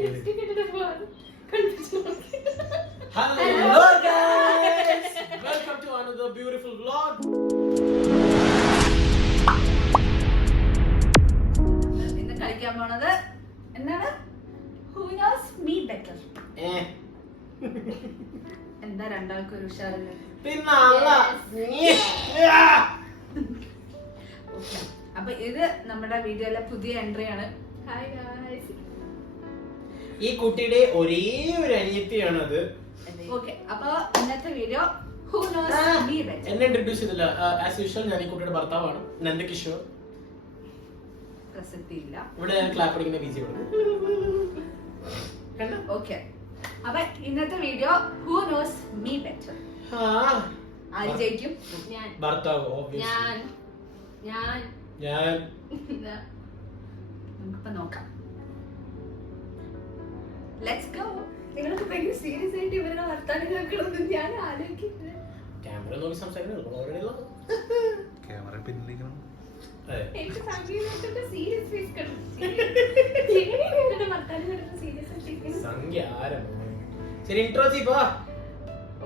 Hello guys, welcome to another beautiful vlog. ഇന്ന് കളിക്കാൻ പോണത് എന്താണ്? Who knows me better? എന്താ രണ്ടാൾക്കും ഒരു ഉഷാറില്ല? അപ്പൊ ഇത് നമ്മുടെ വീഡിയോയിലെ പുതിയ എൻട്രി ആണ്. Hi guys. ഈ കുട്ടിയുടെ ഒരേ ഒരു അനിയത്തിയാണത്. ഓക്കേ, അപ്പൊ ഇന്നത്തെ video Who knows me better? എന്നെ ഇൻട്രൊഡ്യൂസ് ചെയ്തില്ല. ആസ് യൂഷ്വൽ ഞാൻ ഈ കുട്ടിയുടെ ഭർത്താവാണ്, നന്ദകിഷോർ. പ്രസക്തിയില്ല. ഇവിടെ ഞാൻ ക്ലാപ്പ് അടിക്കുന്ന ബിജി ആണ്. ഓക്കേ, അപ്പൊ ഇന്നത്തെ video Who knows me better? ആര് ജയിക്കും? ഞാൻ. ഭർത്താവ് obviously. ഞാൻ നമുക്കിപ്പോ നോക്കാം. Let's go. നിങ്ങൾക്ക് ഭയങ്കര സീരിയസ് ആയിട്ട് ഇവരുടെ വർത്താനം കേൾക്കണമെന്ന് ഞാൻ ആലോചിക്കുന്നത്. ക്യാമറ നോക്കി സംസാരിക്കണം. ക്യാമറ പിന്നിലിരിക്കണം. എനിക്ക് സംഗീതത്തിന്റെ സീരിയസ് ഫേസ് കണ്ടു. ഇവരുടെ വർത്താനം കേൾക്കുന്ന സീരിയസ് ആയിട്ട് സംഖ്യ ആരംഭം. ശരി, ഇൻട്രോ ചെയ്യ്.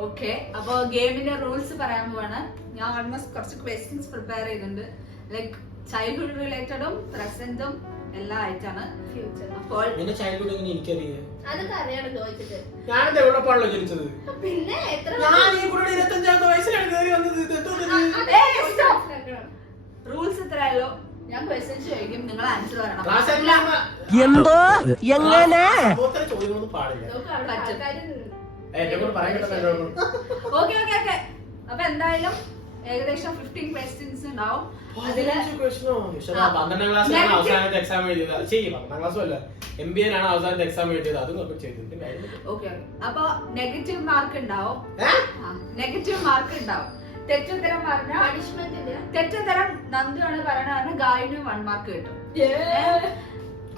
ഓക്കെ, അപ്പൊ ഗെയിമിന്റെ റൂൾസ് പറയാൻ പോവാണ്. ഞാൻ ഓൾമോസ്റ്റ് കുറച്ച് ക്വസ്റ്റ്യൻസ് പ്രിപ്പയർ ചെയ്തിട്ടുണ്ട്. ലൈക്ക് ചൈൽഡ്ഹുഡ് റിലേറ്റഡും പ്രസന്റും എല്ലാം ആയിട്ടാണ്. ഫ്യൂച്ചർ അപ്പോൾ എന്റെ ചൈൽഡ്ഹുഡ് എങ്ങനെ എനിക്കറിയാം? അതൊക്കെ അറിയാണോ ചോദിച്ചിട്ട്? ഞാനെന്താ എവിടെപ്പാണല്ലോ ജനിച്ചത്? പിന്നെ എത്ര ഞാൻ ഈ കുട്ടിയുടെ 25-ാമത്തെ വയസ്സിലാണ് കയറി വന്നത്. ഇത് എന്തോ റൂൾസ് എത്രയല്ലോ? ഞാൻ ക്വസ്റ്റ്യൻസ് ചോദിക്കും, നിങ്ങൾ ആൻസർ പറയണം. എന്തോ എങ്ങനെ ചോദ്യങ്ങളൊന്നും പാടില്ല. എന്നെ കൊണ്ട് പറയാൻ ഓക്കെ ഓക്കെ ഓക്കെ. അപ്പൊ എന്തായാലും ഏകദേശം 15 ക്വസ്റ്റ്യൻസ് ഉണ്ടാവും. അതില് 12ാം ക്ലാസ്സിലാണ് അവസാനത്തെ എക്സാം എഴുതിയത്. ചെയ്യും 12ാം ക്ലാസ്സും അല്ല, MBA ആണ് അവസാനത്തെ എക്സാം എഴുതിയത്. അതും ഒക്കെ ചെയ്തിട്ട് ഓക്കെ. അപ്പൊ നെഗറ്റീവ് മാർക്ക് ഉണ്ടാവും. നെഗറ്റീവ് മാർക്ക് ഉണ്ടാവും. തെറ്റുത്തരം പറഞ്ഞാൽ പണിഷ്മെന്റ് ഇല്ല. തെറ്റുത്തരം നന്ദുവാണ് പറയണതാണ്, ഗായിന് 1 മാർക്ക് കിട്ടും.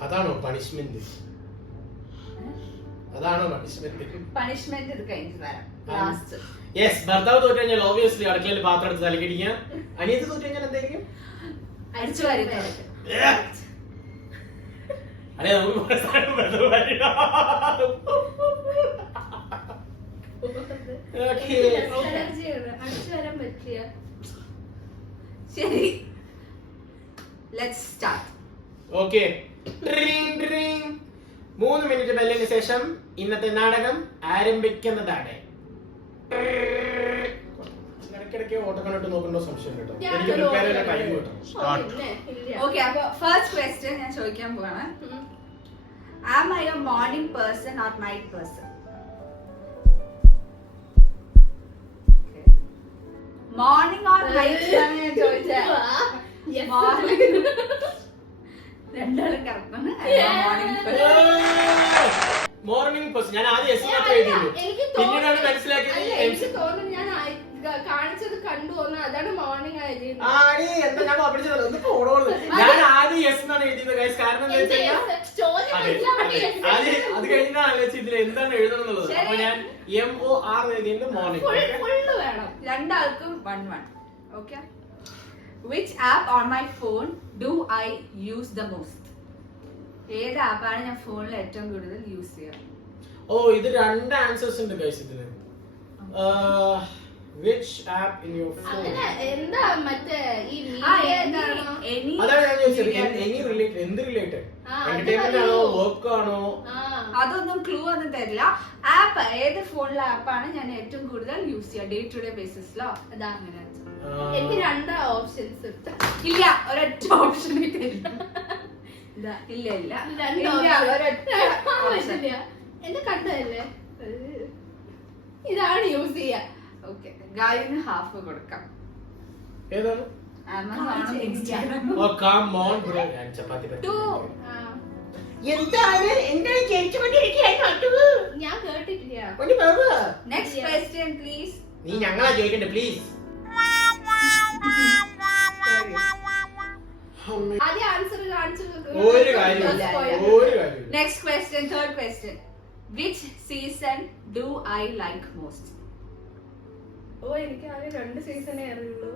അതാണോ പണിഷ്മെന്റ്? അതാണോ പണിഷ്മെന്റ്? പണിഷ്മെന്റ് ഇത് കഴിഞ്ഞിട്ട് തരാം ലാസ്റ്റ്. യെസ്, ഭർത്താവ് തോറ്റു കഴിഞ്ഞാൽ ഓബിയസ്ലി അടുക്കളയിൽ പാത്രം എടുത്ത് തലക്കടിക്കുക. അനിയത്തി തോറ്റു കഴിഞ്ഞാൽ എന്തായിരിക്കും? അടിച്ചു വാരി തരാം. അല്ലെ നമുക്ക് അടിച്ചു വരാൻ പറ്റിയ. ശരി, ലെറ്റ്സ് സ്റ്റാർട്ട്. ഓക്കെ. 3 മിനിറ്റ് ബെല്ലിന് ശേഷം ഇന്നത്തെ നാടകം ആരംഭിക്കുന്നതാണ്. ഇടയ്ക്കിടയ്ക്ക് ഓട്ടക്കണിട്ട് നോക്കണ്ടോ സംശയം കേട്ടോ. എനിക്ക് പ്രിപ്പയർ ചെയ്യാൻ ടൈം കിട്ടും. ഓക്കെ, അപ്പൊ ഫസ്റ്റ് ക്വസ്റ്റ്യൻ ഞാൻ ചോദിക്കാൻ പോവാണ്. Am I a morning person or night person? Morning or night ആണ് ഞാൻ ചോദിച്ചത്. രണ്ടാളും കറക്റ്റ് ആണ്. Morning person. ഞാൻ ആദ്യം എസ് എഴുതിയിരുന്നു, പിന്നീടാണ് മനസ്സിലാക്കിയത്. എനിക്ക് തോന്നുന്നു ഞാൻ കാണിച്ചത് കണ്ടു തോന്നുന്നു അതാണ് മോർണിംഗ് ആയത്. ഞാൻ ആദ്യം യെസ് എന്നാണ് എഴുതിയത് ഗൈസ്. കാരണം എന്താ വെച്ചാൽ അത് കഴിഞ്ഞാണ് ആലോചിച്ച് ഇതിൽ എന്താണ് എഴുതണം എന്നുള്ളത്. അപ്പൊ ഞാൻ MOR എഴുതിയത് മോർണിംഗ്. വേണം. രണ്ടാൾക്കും 1-1. Okay. Which app on my phone do I use the most? ഏത് ആപ്പാണ് ഞാൻ ഫോണിൽ ഏറ്റവും കൂടുതൽ യൂസ് ചെയ്യുക? ഓ, ഇത് 2 ആൻസേഴ്സ് ഉണ്ട് ഗൈസ് ഇതിന്. Which app in your phone? എന്താ മറ്റേ ഈ അതാണ് ഞാൻ ചോദിച്ചത്. എന്ത് റിലേറ്റഡ്? എന്റർടൈൻമെന്റ് ആണോ, വർക്ക് ആണോ? അതൊന്നും ക്ലൂ ഒന്നും തരില്ല. ആപ്പ് ഏത് ഫോണിലെ ആപ്പാണ് ഞാൻ ഏറ്റവും കൂടുതൽ യൂസ് ചെയ്യുക ഡേ ടു ഡേ ബേസിസിലോ? അതാ അങ്ങനെ. എനിക്ക് 2 ഓപ്ഷൻസ് ഇല്ല, ഒരൊറ്റ ഓപ്ഷൻ ഇല്ല. ഇല്ല ഇല്ല, ഒരൊറ്റ ഓപ്ഷൻ. എന്നെ കണ്ടതല്ലേ, ഇതാണ് യൂസ് ചെയ്യാ. ഓക്കെ, ഗായിന് ഹാഫ് കൊടുക്കാം. ഏതാണ്? ആമസോണും ഇൻസ്റ്റാഗ്രാമും. ഓ കം ഓൺ ബ്രോ. ഞാൻ ചപ്പാത്തി പറ്റി. എന്താണ് എന്താണ് കേട്ടുകൊണ്ടിരിക്കുകയായിരുന്നു? ഞാൻ കേട്ടിട്ടില്ല. Next question please. നീ ഞങ്ങളാ ചോദിക്കണ്ടേ പ്ലീസ്. ആദ്യം ആൻസർ കാണിച്ചു. ഒരു കാര്യമില്ല. Next question, third question. Which season do I like most? ഓ, എനിക്ക് ആകെ 2 സീസണേ അറിയുള്ളൂ.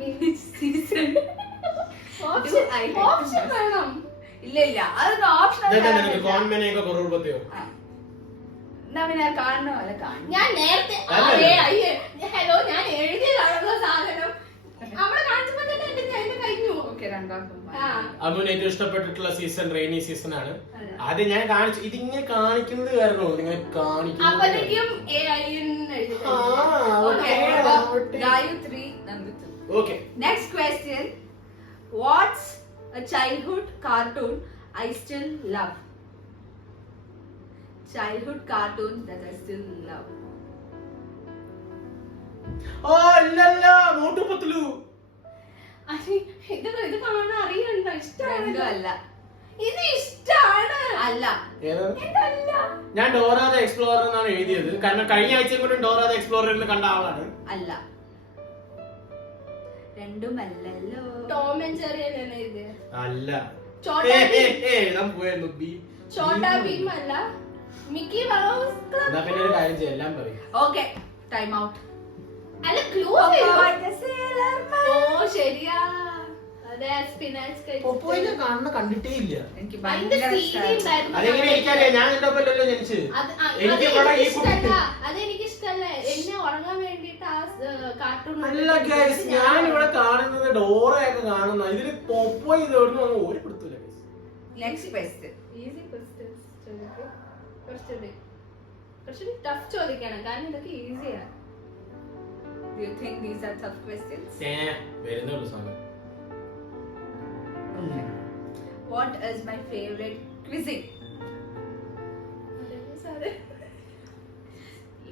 Which season do I like option വേണം. ഇല്ല ഇല്ല അതൊന്നും ഓപ്ഷൻ നിനക്ക് കോൺമെനൊക്കെ കുറവുപത്തിയോ എന്നാ പിന്നെ കാണണോ അല്ല കാണും. ഞാൻ നേരത്തെ ഹലോ ഞാൻ എഴുതിയതാണല്ലോ സാധനം അവിടെ കാണിച്ചപ്പോ തന്നെ എന്റെ കഴിഞ്ഞു. ഓക്കെ രണ്ടാമത്തെ അമ്മുന് ഏറ്റവും ഇഷ്ടപ്പെട്ടിട്ടുള്ള സീസൺ റെയിനി സീസൺ ആണ്. ആദ്യം ഞാൻ കാണിച്ചു ഇതിങ്ങനെ കാണിക്കുന്നത് കാരണോ നിങ്ങൾ കാണിക്കുന്നത് അപ്പോഴേക്കും AI എഴുതി. Okay. Next question. What's a childhood cartoon I still love? Childhood cartoon that I still love. ഓ ഇല്ലല്ല മോട്ടു പത്ലു. ഇത് കാണാൻ അറിയണ്ട ഇഷ്ടമാണ്. രണ്ടും അല്ല. ഇത് ഇഷ്ടമാണ്. അല്ല. ഇതല്ല. ഞാൻ ഡോറ ദ എക്സ്പ്ലോറർ എന്നാണ് എഴുതിയത്. കാരണം കഴിഞ്ഞ ആഴ്ചയും കൂടെ ഡോറ ദ എക്സ്പ്ലോററിൽ കണ്ട ആളാണ്. അല്ല. രണ്ടും അല്ലല്ലോ. ടോം ആൻഡ് ജെറി അല്ലേ ഇത്? അല്ല. ചോട്ടാ ഭീം അല്ല. Mickey mouse club. എന്നാ പിന്നെ ഒരു കാര്യം ചെയ്യാം എല്ലാം പറയും. Okay time out. അല്ല ക്ലൂ ഓ ശരിയാ. അതെ സ്പിനാച്ച് പൊപ്പോയിനെ കാണുന്ന കണ്ടിട്ടേ ഇല്ല. എനിക്ക് അതിന്റെ ഭയങ്കര CD ഇഷ്ടമാണ്. ഉണ്ടായിരുന്നു. അതെങ്ങനെ എനിക്കറിയാം ഞാൻ കണ്ടപ്പോഴല്ലോ ജനിച്ച്. എനിക്ക് ഇവിടെ ഈ കുട്ടി അതെനിക്ക് ഇഷ്ടല്ല. എന്നെ ഉറങ്ങാൻ വേണ്ടിട്ട് ആ കാർട്ടൂൺ അല്ല ഗൈസ് ഞാൻ ഇവിടെ കാണുന്നത് ഡോറയൊക്കെ കാണുന്ന ഇതില് പൊപ്പോയി ഇത് എവിടുന്ന് വന്ന് ഒരു പിടുത്തൂല. Next question. ഈസി ക്വസ്റ്റ്യൻസ് ചോദിക്കും. കുറച്ചുകൂടി ടഫ് ചോദിക്കണം കാരണം ഇതൊക്കെ ഈസിയാണ്. Do you think these are tough questions? വരുന്നുള്ളൂ സമയം. What is my favorite cuisine?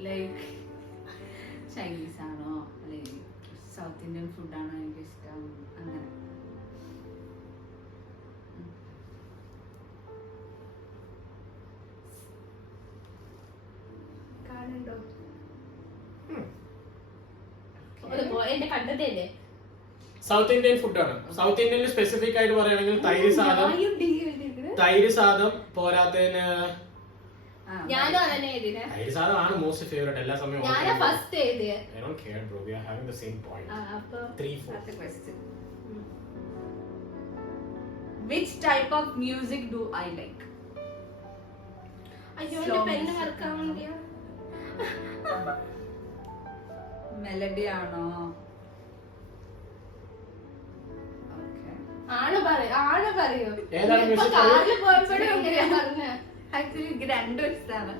Like Chinese ആണോ അല്ലെങ്കിൽ സൗത്ത് ഇന്ത്യൻ ഫുഡ് ആണോ എനിക്ക് ഇഷ്ടം അങ്ങനെ. കാണുന്നുണ്ടോ? എന്റെ കണ്ടതല്ലേ സൗത്ത് ഇന്ത്യൻ ഫുഡാണ്. സൗത്ത് ഇന്ത്യനിൽ സ്പെസിഫിക് ആയിട്ട് പറയുകയാണെങ്കിൽ തൈര് സാദം പോരാത്തതിന് ഞാനും അതന്നെ എഴുതിനെ. തൈര് സാദം ആണ് മോസ്റ്റ് ഫേവറേറ്റ് എല്ലാ സമയവും. ഞാനാ ഫസ്റ്റ് എഴുതിയ. I don't care bro, we are having the same point. അപ്പൊ 3 4. That's the question. Which type of music do I like? അയ്യോ എന്റെ പെണ്ണ് വർക്കാൻ വേണ്ടിയാ. മെലഡി ആണോ? ആണ് പറയൂ. ഏതാണ് ഇപ്പൊ music? കാറിൽ പോയപ്പോഴും എങ്ങനെയാ പറഞ്ഞേ? ആക്ച്വലി എനിക്ക് രണ്ടും ഇഷ്ടമാണ്.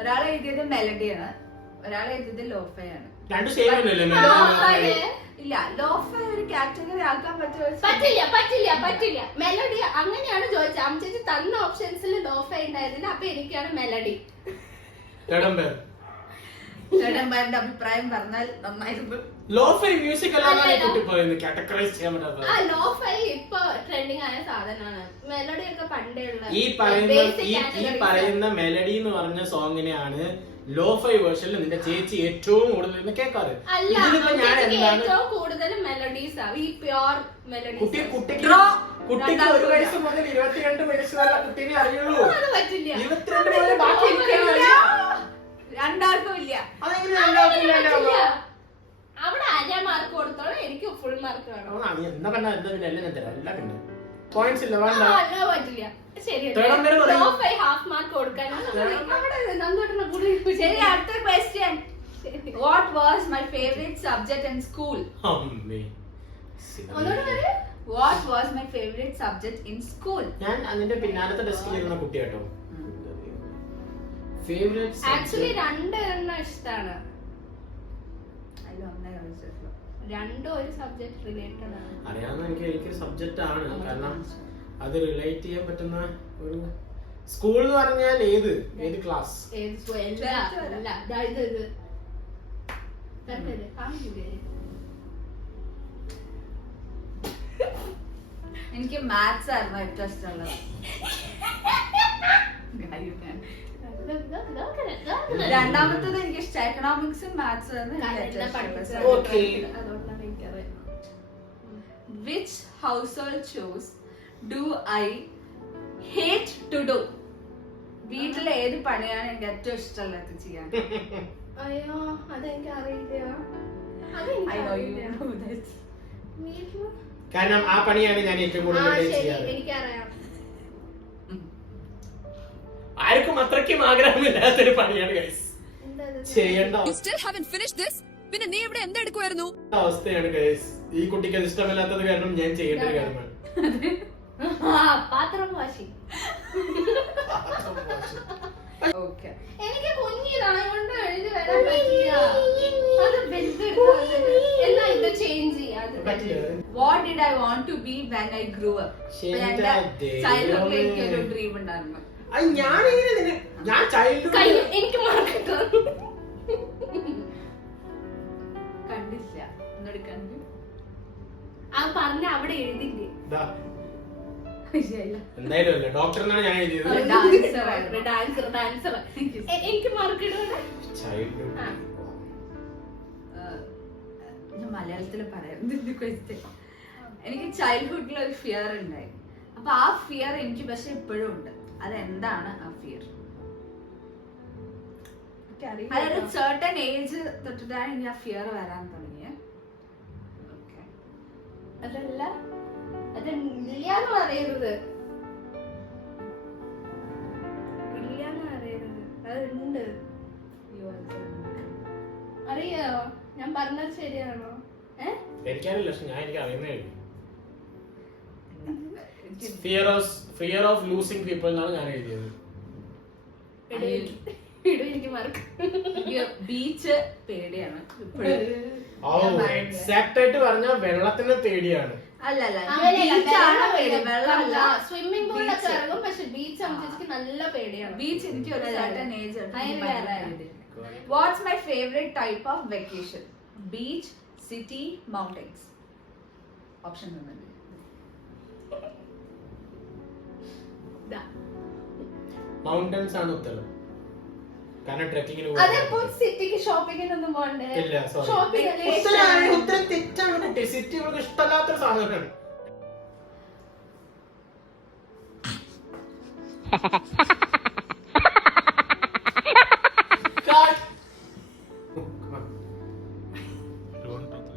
ഒരാൾ എഴുതിയത് മെലഡിയാണ്, ഒരാൾ എഴുതിയത് ലോഫൈ ആണ്. രണ്ട് സെയിം അല്ലല്ലേ? ഇല്ല ലോഫൈ ഒരു കാറ്റഗറി ആക്കാൻ പറ്റുമോ? പറ്റില്ല. മെലഡി അങ്ങനെയാണ് ചോദിച്ചത്. അമ്മച്ചേച്ചി തന്ന ഓപ്ഷൻസിൽ ലോഫൈ ഉണ്ടായിരുന്നില്ല. അപ്പൊ എനിക്കാണ് മെലഡി. ചേട്ടന്മാരുടെ അഭിപ്രായം പറഞ്ഞാൽ നന്നായിരുന്നു. ലോഫൈ മ്യൂസിക് അല്ലാതെ കുട്ടി പറയുന്നത് കാറ്റഗറൈസ് ചെയ്യാൻ പറ്റാത്ത. ആ ലോഫൈ ഇപ്പൊ ട്രെൻഡിങ് ആയ സാധനമാണ്. മെലഡി ഒക്കെ പണ്ടേ ഉള്ള ഈ പറയുന്ന മെലഡി എന്ന് പറഞ്ഞ സോങ്ങിനെയാണ് ലോഫൈ വേർഷനിൽ നിന്റെ ചേച്ചി ഏറ്റവും കൂടുതൽ കേൾക്കാറ്. അല്ല ഞാൻ എന്താണ് ഏറ്റവും കൂടുതൽ മെലഡീസ് ആ ഈ പ്യോർ മെലഡീസ്. കുട്ടിക്ക് 1 വയസ്സ് മുതൽ 22 വയസ്സ് വരെ കുട്ടിനെ അറിയുള്ളൂ. അത് പറ്റില്ല. 22 മുതൽ ബാക്കി രണ്ടാർക്കും ഇല്ല. അവിടെ അര മാർക്ക് കൊടുത്തോളൂ, എനിക്ക് ഫുൾ മാർക്ക് വേണം. എന്താ പറഞ്ഞ എന്താ പിന്നെ എല്ലാം ഞാൻ തരാം. എല്ലാം പിന്നെ പോയിന്റ്സ് ഇല്ല വേണ്ട. പറ്റില്ല. ശരി ഹാഫ് മാർക്ക് കൊടുക്കാനാണ്. ശരി അടുത്ത question. What was my favorite subject in school? What was my favorite subject in school? ഞാൻ അതിന്റെ പിന്നാലത്തെ ഡെസ്കിൽ ഇരുന്ന കുട്ടി കേട്ടോ. ആക്ച്വലി രണ്ടെണ്ണം ഇഷ്ടമാണ്. രണ്ടും ഒരു സബ്ജക്ട് റിലേറ്റഡ് ആണ്. അറിയാവുന്ന എനിക്കൊരു സബ്ജക്റ്റ് ആണ്. കാരണം അത് റിലേറ്റ് ചെയ്യാൻ പറ്റുന്ന ഒരു സ്കൂൾ എന്ന് പറഞ്ഞാൽ ഏത് ക്ലാസ്? എനിക്ക് മാത്സ് ആയിരുന്നു ഏറ്റവും ഇഷ്ടമുള്ളത്. രണ്ടാമത്തത് എനിക്ക് ഇഷ്ടം എക്കണോമിക്സും മാത്സും ആണ്. Which household chores do I hate to do? വീട്ടിലെ ഏത് പണിയാണ് എനിക്ക് ഏറ്റവും ഇഷ്ടമുള്ളത് ചെയ്യാൻ? അയ്യോ അതെനിക്ക് അറിയില്ല. I know you know this. കാരണം ആ പണിയാണ് ഞാൻ ഏറ്റവും കൂടുതൽ ചെയ്യാറ്. എനിക്കറിയാം. ആർക്കും അത്രയ്ക്കും ആഗ്രഹമില്ലാത്തൊരു പണിയാണ് ഗൈസ്. ചെയ്യേണ്ട പിന്നെ നീ ഇവിടെ എന്തെടുക്കുമായിരുന്നു? അവസ്ഥയാണ് ഗൈസ്. ഈ കുട്ടിക്ക് അത് ഇഷ്ടമില്ലാത്തത് കാരണം ഞാൻ ചെയ്യേണ്ട ഒരു കാര്യമാണ്. പാത്രം വാശി. ഓക്കെ. എനിക്ക് കുഞ്ഞിതായോണ്ട് എഴുതി വരാൻ പറ്റില്ല. അത് എന്നാ ഇത് ചേഞ്ച് ചെയ്യാതെ. What did I want to be when I grew up? ചൈൽഡ്ഹുഡിൽ എനിക്ക് ഒരു ഡ്രീം ഉണ്ടായിരുന്നു. ഞാൻ ചൈൽഡ്ഹുഡ് എനിക്ക് മറക്കട്ടോ. കണ്ടില്ല. എന്നോട് കണ്ടു. ആ പറഞ്ഞ അവിടെ എഴുതില്ലേ? എന്തായാലും അല്ല, ഡോക്ടർ എന്നാണ് ഞാൻ എഴുതിയത്. ഡാൻസർ. എനിക്ക് മാർക്കിടുന്നത് ഞാൻ മലയാളത്തിൽ പറയാം. എനിക്ക് ചൈൽഡ്ഹുഡിൽ ഒരു ഫിയർ ഉണ്ടായി. അപ്പൊ ആ ഫിയർ എനിക്ക് പക്ഷെ ഇപ്പോഴും ഉണ്ട്. അതെന്താണ് ആ ഫിയർ? അതൊരു certain ഏജ് തൊട്ടിട്ടാണ് എനിക്ക് ആ ഫിയർ വരാൻ തുടങ്ങിയത്. അതല്ല, അത് ഇല്ലാന്ന് പറയരുത്. ഇല്ലാന്ന് പറയരുത്, അതുണ്ട്. അറിയോ ഞാൻ പറഞ്ഞത് ശരിയാണോ? എനിക്കറിയില്ല, പക്ഷെ ഞാൻ എനിക്ക് അറിയുന്നേ. ഫിയർ ഓഫ് ലൂസിങ് പീപ്പിൾ എന്നാണ് ഞാൻ എഴുതിയത്. എനിക്ക് മാർക്ക്. ബീച്ച് പേടിയാണ്. എക്സാക്ട് ആയിട്ട് പറഞ്ഞാൽ വെള്ളത്തിന് പേടിയാണ്. അല്ലല്ല, സ്വിമ്മിംഗ് പൂളിലൊക്കെ ഇറങ്ങും, പക്ഷെ ബീച്ച് എനിക്ക് നല്ല പേടിയാണ്. ബീച്ച് എനിക്ക് ഒരു certain age ഉണ്ട്. What's my favorite type of vacation? Beach, city, mountains. Option ഒന്നുമില്ല. മൗണ്ടൻസ് ആണ് ഉത്തരം. കാരണം ട്രെക്കിങ്ങിന് അതെപ്പോ സിറ്റിക്ക് ഷോപ്പിങ്ങിനൊന്നും പോകണ്ടേ? ഇല്ല, ഷോപ്പിംഗ് ഉത്തരം തെറ്റാണ് കുട്ടി. സിറ്റി അവൾക്ക് ഇഷ്ടമല്ലാത്തൊരു സാധനമാണ്.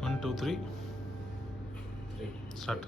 One, two, three. Start.